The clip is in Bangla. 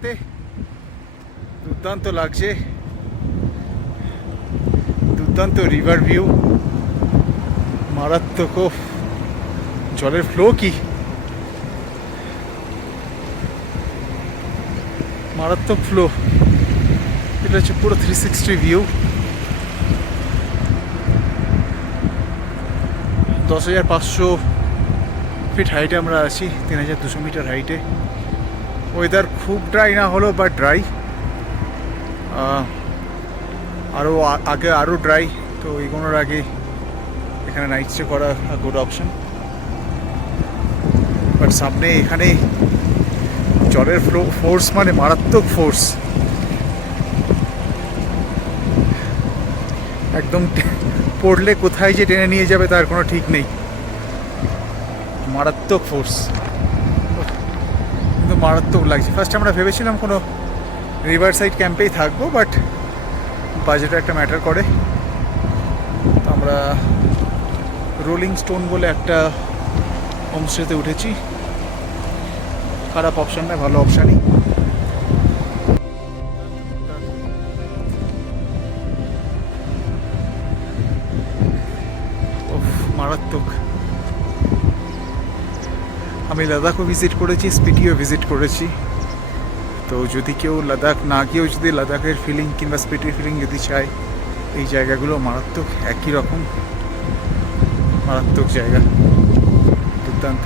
হাতে দুর্দান্ত লাগছে, দুর্দান্ত রিভার ভিউ, মারাত্মক। জলের ফ্লো কি মারাত্মক ফ্লো। এটা হচ্ছে পুরো 360 ভিউ। 10,500 ফিট হাইটে আমরা আছি, 3,200 মিটার হাইটে। ওয়েদার খুব ড্রাই না হলো, বাট ড্রাই। আরও আগে আরও ড্রাই, তো এগোনোর আগে এখানে নাইট স্টে করা গুড অপশন। বাট সামনে এখানে জলের ফোর্স মানে মারাত্মক ফোর্স, একদম পড়লে কোথায় যে টেনে নিয়ে যাবে তার কোনো ঠিক নেই। মারাত্মক ফোর্স, কিন্তু মারাত্মক লাগছে। ফার্স্ট আমরা ভেবেছিলাম কোনো রিভার সাইড ক্যাম্পেই থাকবো, বাট বাজেট একটা ম্যাটার করে। তো আমরা রোলিং স্টোন বলে একটা হোমস্টেতে উঠেছি। খারাপ অপশান না, ভালো অপশানই। মারাত্মক। আমি লাদাখও ভিজিট করেছি, স্পিটিও ভিজিট করেছি। তো যদি কেউ লাদাখ না গিয়েও যদি লাদাখের ফিলিং কিংবা স্পিটির ফিলিং যদি চায়, এই জায়গাগুলো মারাত্মক, একই রকম মারাত্মক জায়গা, দুর্দান্ত।